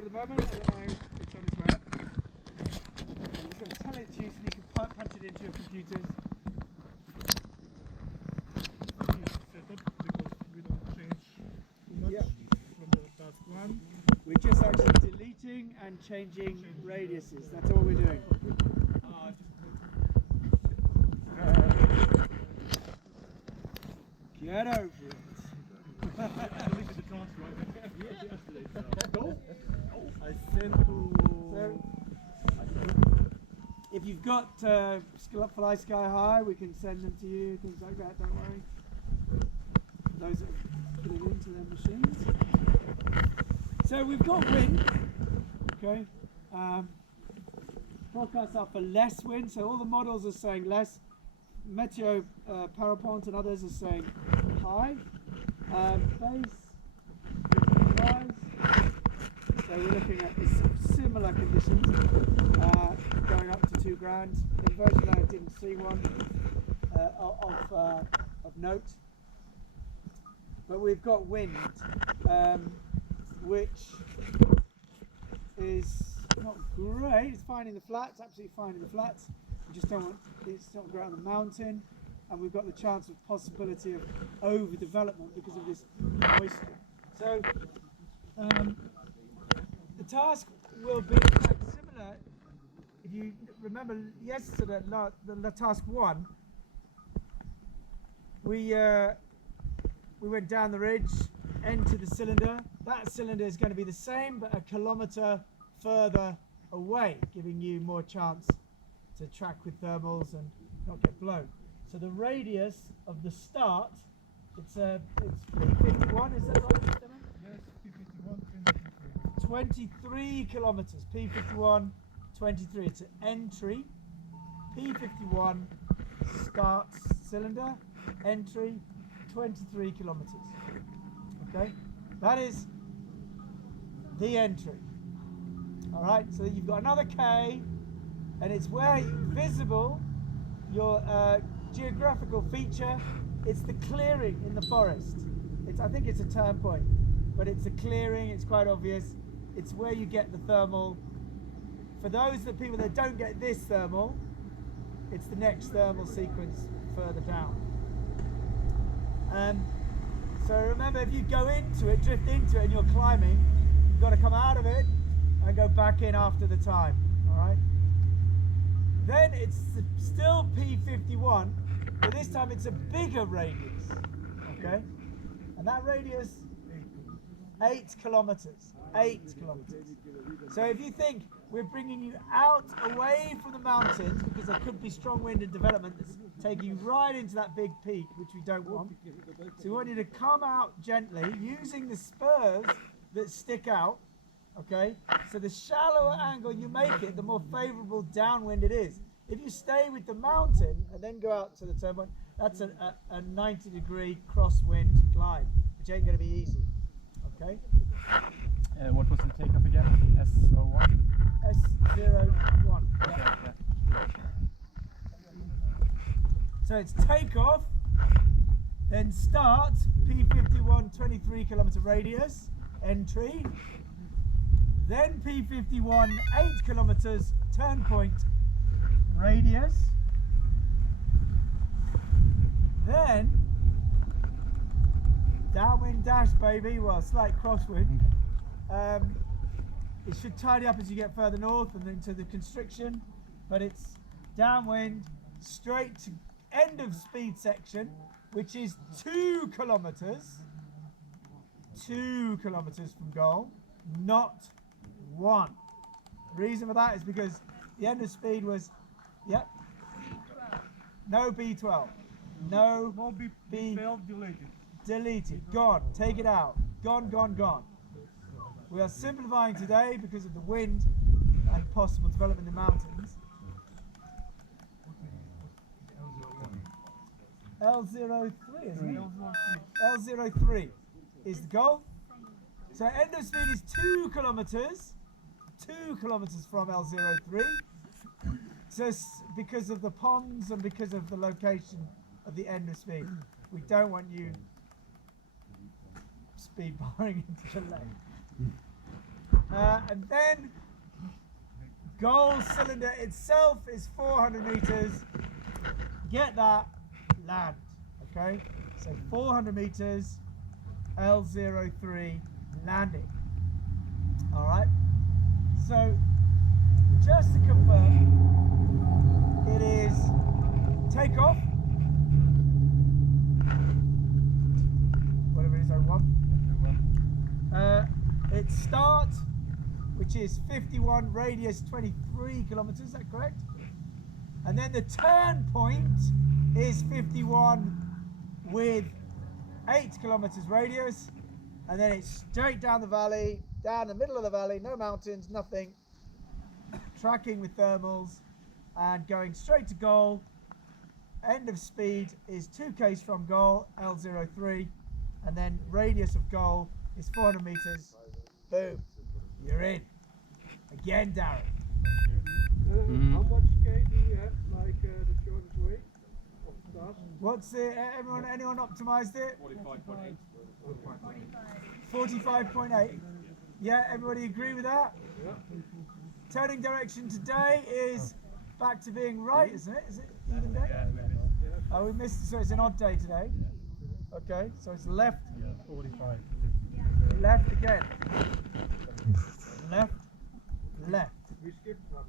at the moment. I don't know, it's on its way up. I'm just going to tell it to you so you can punch it into your computers. Setup because we don't change too much from the task 1. We're just actually deleting and changing radiuses. That's all we're doing. Get over it. I deleted the task right yesterday. No? I sent to... If you've got Fly Sky High, we can send them to you, things like that, don't worry. Those that put it into their machines. So we've got wind, okay. Forecasts are for less wind, so all the models are saying less. Meteo Parapont and others are saying high. Base, rise. So we're looking at similar conditions, going up to $2,000. Inversion I didn't see one of note, but we've got wind, which is not great. It's fine in the flats, absolutely fine in the flats. We just don't want it's not great on the mountain, and we've got the chance of possibility of overdevelopment because of this moisture. So the task will be quite similar. If you remember yesterday, the task 1, we went down the ridge, into the cylinder. That cylinder is going to be the same, but a kilometre further away, giving you more chance to track with thermals and not get blown. So the radius of the start, it's P51, is that right, Mr. Man? Yes, P51, 23 kilometres, P51, 23, it's an entry. P51 starts cylinder, entry, 23 kilometres. Okay, that is the entry. All right, so you've got another K, and it's where visible your geographical feature. It's the clearing in the forest. I think it's a turn point, but it's a clearing. It's quite obvious. It's where you get the thermal. For those people that don't get this thermal, it's the next thermal sequence further down. So remember, if you go into it, drift into it, and you're climbing, you've got to come out of it and go back in after the time. All right. Then it's still P51, but this time it's a bigger radius. Okay, and that radius 8 kilometers. 8 kilometers. So if you think we're bringing you out away from the mountains because there could be strong wind and development that's taking you right into that big peak, which we don't want. So we want you to come out gently using the spurs that stick out. Okay, so the shallower angle you make it, the more favourable downwind it is. If you stay with the mountain and then go out to the turn point, that's a 90-degree crosswind glide, which ain't going to be easy. Okay. What was the takeoff again? S01? S01. Okay, yeah. So it's takeoff, then start, P51, 23 kilometre radius, entry, then P51, 8 kilometres, turn point, radius, then downwind dash, baby, well, slight crosswind. It should tidy up as you get further north and into the constriction, but it's downwind straight to end of speed section, which is 2 kilometres. 2 kilometres from goal, not 1. The reason for that is because the end of speed was, yep, no B12, no B12 deleted. Deleted, gone, take it out, gone, gone, gone. We are simplifying today because of the wind and possible development in the mountains. L03, isn't it? L03 is the goal. So end of speed is 2 kilometres. 2 kilometres from L03. Just because of the ponds and because of the location of the end of speed. We don't want you speed barring into the lane. And then goal cylinder itself is 400 meters. Get that, land. Okay, so 400 meters, L03 landing. All right. So just to confirm, it is takeoff. Whatever it is, 01. It's start, which is 51, radius 23 kilometers, is that correct? And then the turn point is 51 with 8 kilometers radius, and then it's straight down the valley, down the middle of the valley, no mountains, nothing, tracking with thermals and going straight to goal. End of speed is 2 k's from goal, L03, and then radius of goal is 400 meters. Boom, you're in. Again, Darren. How much K do you have, like the shortest way of start? What's it? Anyone optimized it? 45.8. 45.8. Yeah, everybody agree with that? Yeah. Turning direction today is back to being right, isn't it? Is it even day? Oh, we missed, so it's an odd day today. Okay, so it's left. 45. Left again. Left, left. We skipped one.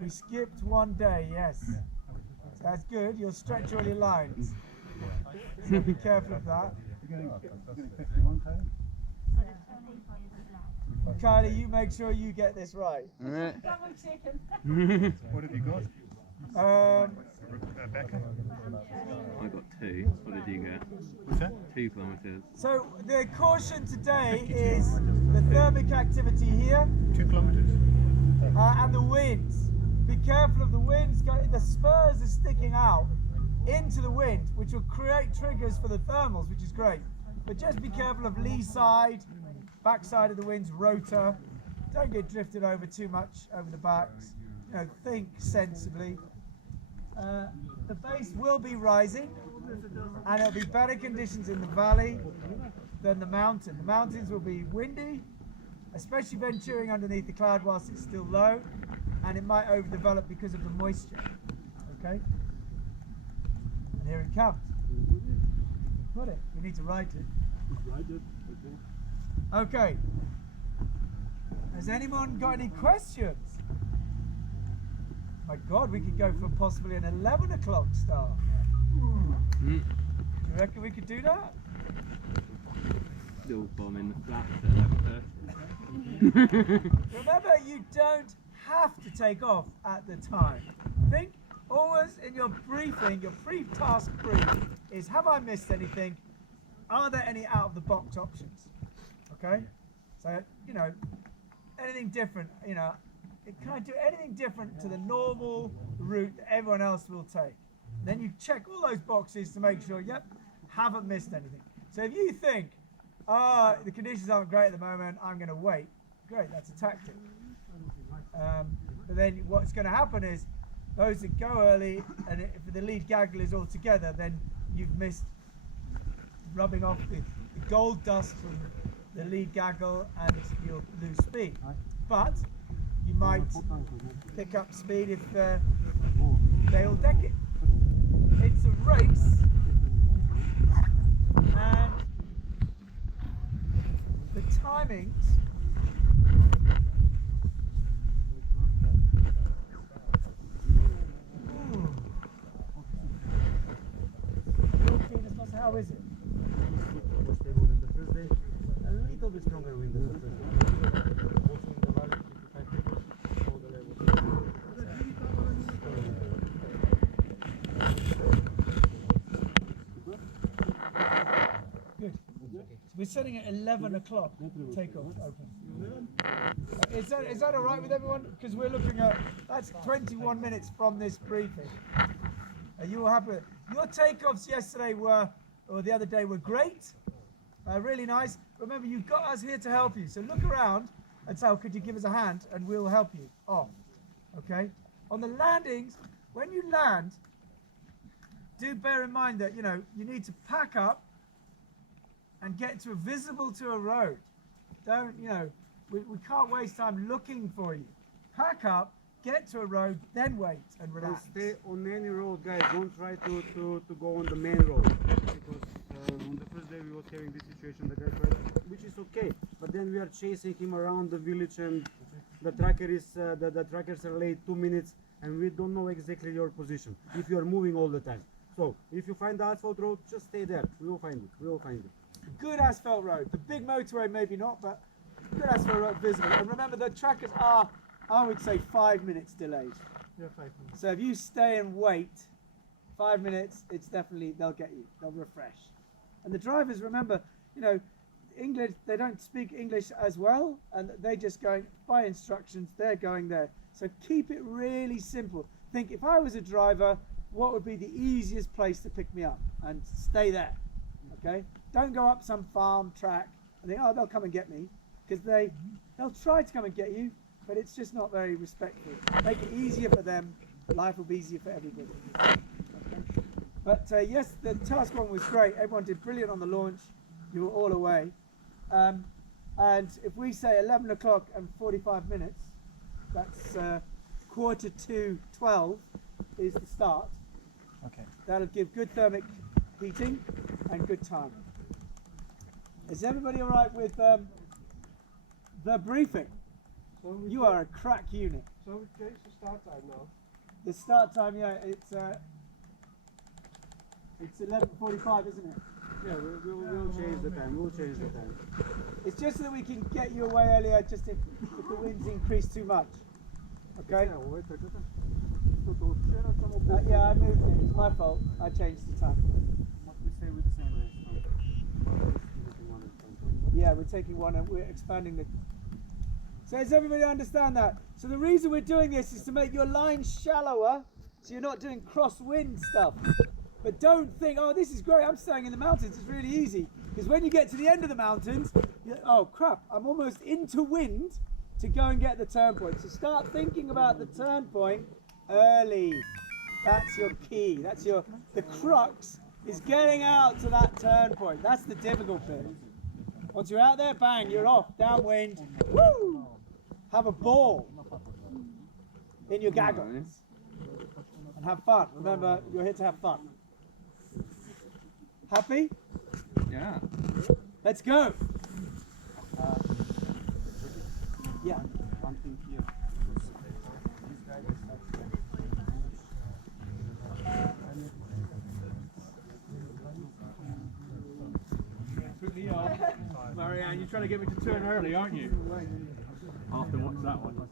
We skipped one day, yes. So that's good. You'll stretch all your lines. So be careful of that. Kylie, you make sure you get this right. What have you got? Becca? I got 2. What did you get? What's that? 2 kilometres. So the caution today is the thermic activity here 2 kilometers. and the winds. Be careful of the winds. The spurs are sticking out into the wind, which will create triggers for the thermals, which is great. But just be careful of lee side, back side of the wind's rotor. Don't get drifted over too much over the backs. You know, think sensibly. The base will be rising, and it'll be better conditions in the valley than the mountain. The mountains will be windy, especially venturing underneath the cloud whilst it's still low, and it might overdevelop because of the moisture. Okay? And here it comes. Put it. We need to write it. Write it. Okay. Has anyone got any questions? My God, we could go for possibly an 11 o'clock start. Do you reckon we could do that? Still bombing the flats at 11:30. Remember, you don't have to take off at the time. Think always in your briefing, your pre-task brief is, have I missed anything? Are there any out-of-the-box options? Okay? So, you know, anything different, you know, can I do anything different to the normal route that everyone else will take? Then you check all those boxes to make sure, yep, haven't missed anything. So if you think, the conditions aren't great at the moment, I'm going to wait, great, that's a tactic. But then what's going to happen is, those that go early, and if the lead gaggle is all together, then you've missed rubbing off the gold dust from the lead gaggle and you'll lose speed. But you might pick up speed if they all deck it. It's a race, and the timings how is it? More stable than the first day. A little bit stronger wind than the first day. Also in the valley, 55 meters, all the levels. Good. So we're setting at 11 o'clock takeoff open. Is that all right with everyone? Because we're looking at, that's 21 minutes from this briefing. Are you all happy? Your takeoffs yesterday were, or the other day, were great, really nice. Remember, you've got us here to help you. So look around and say, oh, could you give us a hand, and we'll help you off. Okay? On the landings, when you land, do bear in mind that, you know, you need to pack up and get visible to a road. Don't, you know, we can't waste time looking for you. Pack up, get to a road, then wait and And relax. stay on any road, guys. Don't try to go on the main road, because on the first day we was having this situation. The guy tried, which is okay, but then we are chasing him around the village, and the tracker is the trackers are late 2 minutes, and we don't know exactly your position if you are moving all the time. So if you find the asphalt road, just stay there. We will find it. We will find it. Good asphalt road. The big motorway maybe not, but good asphalt road visible. And remember, the trackers are, I would say, 5 minutes delayed. Yeah, 5 minutes. So if you stay and wait 5 minutes, it's definitely, they'll get you. They'll refresh. And the drivers, remember, you know, English, they don't speak English as well, and they're just going by instructions. They're going there. So keep it really simple. Think, if I was a driver, what would be the easiest place to pick me up? And stay there. Okay? Don't go up some farm track and think, oh, they'll come and get me, because they'll try to come and get you, but it's just not very respectful. Make it easier for them. Life will be easier for everybody. Okay? But yes, the task one was great. Everyone did brilliant on the launch. You were all away. And if we say 11 o'clock and 45 minutes, that's 11:45 is the start. Okay. That'll give good thermic heating and good time. Is everybody all right with the briefing? So You are a crack unit. So we change the start time now. The start time, yeah, it's 11:45, isn't it? Yeah, we'll change the time. We'll change the time. It's just so that we can get you away earlier, just if the winds increase too much. Okay? Yeah, I moved it. It's my fault. I changed the time. What we say with the same race. Yeah, we're taking one and we're expanding the... So does everybody understand that? So the reason we're doing this is to make your line shallower, so you're not doing crosswind stuff. But don't think, oh, this is great, I'm staying in the mountains, it's really easy. Because when you get to the end of the mountains, oh crap, I'm almost into wind to go and get the turn point. So start thinking about the turn point early. That's your key. That's the crux is getting out to that turn point. That's the difficult bit. Once you're out there, bang, you're off, downwind, woo! Have a ball in your goggles and have fun. Remember, you're here to have fun. Happy? Yeah. Let's go. Yeah. One thing here. This guy is Quickly off. Marianne, you're trying to get me to turn early, aren't you? After what's that one?